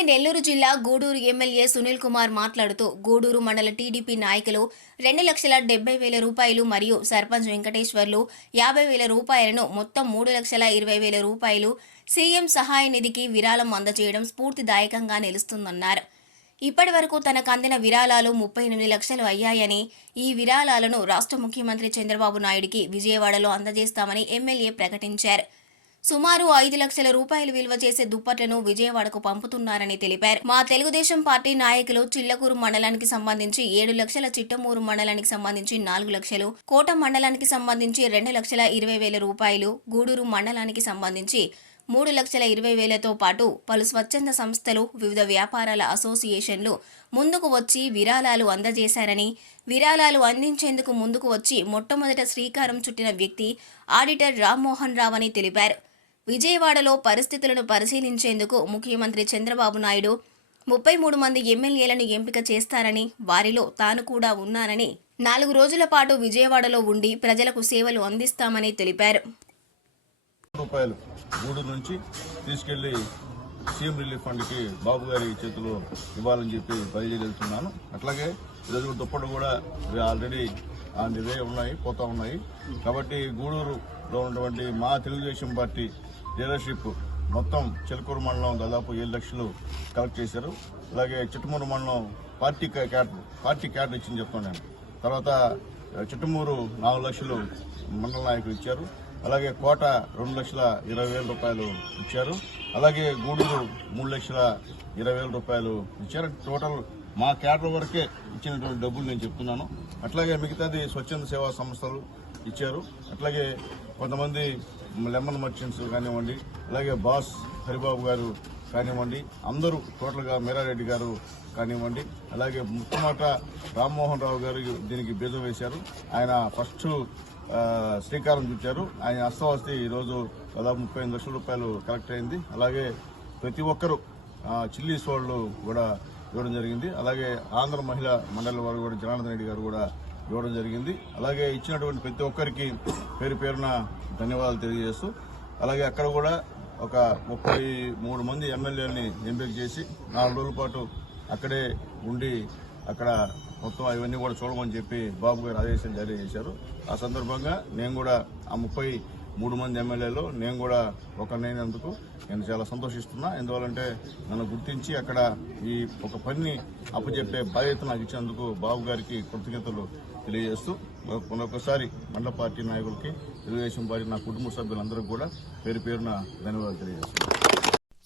ఉమ్మడి నెల్లూరు జిల్లా గూడూరు ఎమ్మెల్యే సునీల్ కుమార్ మాట్లాడుతూ గూడూరు మండల టీడీపీ నాయకులు 2,70,000 రూపాయలు మరియు సర్పంచ్ వెంకటేశ్వర్లు 50,000 రూపాయలను మొత్తం 3,20,000 రూపాయలు సీఎం సహాయ నిధికి విరాళం అందజేయడం స్ఫూర్తిదాయకంగా నిలుస్తుందన్నారు. ఇప్పటి వరకు తనకు అందిన విరాళాలు 38 లక్షలు అయ్యాయని, ఈ విరాళాలను రాష్ట్ర ముఖ్యమంత్రి చంద్రబాబు నాయుడికి విజయవాడలో అందజేస్తామని ఎమ్మెల్యే ప్రకటించారు. సుమారు 5 లక్షల రూపాయలు విలువ చేసే దుప్పట్లను విజయవాడకు పంపుతున్నారని తెలిపారు. మా తెలుగుదేశం పార్టీ నాయకులు చిల్లకూరు మండలానికి సంబంధించి 7 లక్షల, చిట్టమూరు మండలానికి సంబంధించి 4 లక్షలు, కోట మండలానికి సంబంధించి 2,20,000 రూపాయలు, గూడూరు మండలానికి సంబంధించి 3,20,000తో పాటు పలు స్వచ్ఛంద సంస్థలు, వివిధ వ్యాపారాల అసోసియేషన్లు ముందుకు వచ్చి విరాళాలు అందజేశారని, విరాళాలు అందించేందుకు ముందుకు వచ్చి మొట్టమొదట శ్రీకారం చుట్టిన వ్యక్తి ఆడిటర్ రామ్మోహన్ రావు అని తెలిపారు. విజయవాడలో పరిస్థితులను పరిశీలించేందుకు ముఖ్యమంత్రి చంద్రబాబు నాయుడు 33 మంది ఎమ్మెల్యేలను ఎంపిక చేస్తారని, వారిలో తాను కూడా ఉన్నానని, 4 రోజుల పాటు విజయవాడలో ఉండి ప్రజలకు సేవలు అందిస్తామని తెలిపారు. రూపాయలు గూడూరు నుంచి తీసుకెళ్లి సీఎం రిలీఫ్ ఫండ్కి బాబు గారి చేతిలో ఇవ్వాలని చెప్పి బయలుదేరుతున్నాను. అట్లాగే ఈరోజు దుప్పట్లు కూడా ఆల్రెడీ ఆన్ ది వే ఉన్నాయి, పోతా ఉన్నాయి. కాబట్టి గూడూరులో ఉన్నటువంటి మా తెలుగుదేశం పార్టీ లీడర్షిప్ మొత్తం చిలకూరు మండలం దాదాపు 7 లక్షలు కలెక్ట్ చేశారు. అలాగే చిట్టమూరు మండలం పార్టీ క్యాడర్ ఇచ్చింది చెప్తున్నాను. తర్వాత చిట్టమూరు 4 లక్షలు మండల నాయకులు ఇచ్చారు. అలాగే కోట 2,20,000 రూపాయలు ఇచ్చారు. అలాగే గూడూరు 3,20,000 రూపాయలు ఇచ్చారు. టోటల్ మా క్యాడర్ వరకే ఇచ్చినటువంటి డబ్బులు నేను చెప్తున్నాను. అట్లాగే మిగతాది స్వచ్ఛంద సేవా సంస్థలు ఇచ్చారు. అట్లాగే కొంతమంది లెమన్ మర్చెంట్స్ కానివ్వండి, అలాగే బాస్ హరిబాబు గారు కానివ్వండి, అందరూ టోటల్గా మీరారెడ్డి గారు కానివ్వండి, అలాగే ముఖ్యమాట రామ్మోహన్ రావు గారు దీనికి బీజం వేశారు. ఆయన ఫస్ట్ శ్రీకారం చుట్టారు. ఆయన అస్తవస్తి ఈరోజు దాదాపు 35 లక్షల రూపాయలు కలెక్ట్ అయింది. అలాగే ప్రతి ఒక్కరూ చిల్లీస్ వాళ్ళు కూడా ఇవ్వడం జరిగింది. అలాగే ఆంధ్ర మహిళా మండలి వారు కూడా జనార్దన్ రెడ్డి గారు కూడా ఇవ్వడం జరిగింది. అలాగే ఇచ్చినటువంటి ప్రతి ఒక్కరికి పేరు పేరున ధన్యవాదాలు తెలియజేస్తూ, అలాగే అక్కడ కూడా ఒక 33 మంది ఎమ్మెల్యేలని ఎంపిక చేసి 4 రోజుల పాటు అక్కడే ఉండి అక్కడ మొత్తం అవన్నీ కూడా చూడమని చెప్పి బాబు గారు ఆదేశాలు జారీ చేశారు. ఆ సందర్భంగా నేను కూడా ఆ 33 మంది ఎమ్మెల్యేలో నేను కూడా ఒకరినైనందుకు నేను చాలా సంతోషిస్తున్నా. ఎందువల్లంటే నన్ను గుర్తించి అక్కడ ఈ ఒక పనిని అప్పచెప్పే బాధ్యత నాకు ఇచ్చినందుకు బాబు గారికి కృతజ్ఞతలు తెలియజేస్తూ, మరొకసారి మండల పార్టీ నాయకులకి, తెలుగుదేశం పార్టీ నా కుటుంబ సభ్యులందరికీ కూడా పేరు పేరున ధన్యవాదాలు తెలియజేస్తున్నాను.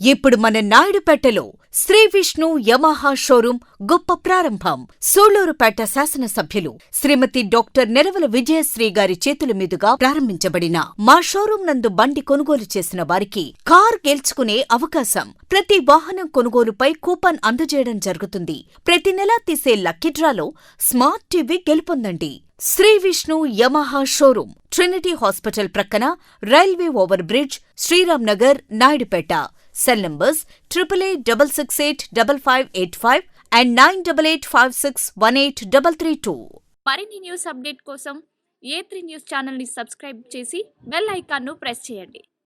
ఇప్పుడు మన నాయుడుపేటలో శ్రీ విష్ణు యమహా షోరూం గొప్ప ప్రారంభం. సూళ్లూరుపేట శాసనసభ్యులు శ్రీమతి డాక్టర్ నెరవల విజయశ్రీ గారి చేతుల మీదుగా ప్రారంభించబడిన మా షోరూం నందు బండి కొనుగోలు చేసిన వారికి కార్ గెలుచుకునే అవకాశం. ప్రతి వాహనం కొనుగోలుపై కూపన్ అందజేయడం జరుగుతుంది. ప్రతి నెలా తీసే లక్కీ డ్రాలో స్మార్ట్ టీవీ గెలుపొందండి. Shri Vishnu Yamaha showroom, Trinity hospital ప్రక్కన, railway over bridge, Sriram Nagar, Naidupeta. Cell numbers 8888555585 and 9885618332. మరిన్ని న్యూస్ అప్డేట్ కోసం A3 న్యూస్ ఛానల్ ని సబ్స్క్రైబ్ చేసి బెల్ ఐకాన్ ను ప్రెస్ చేయండి.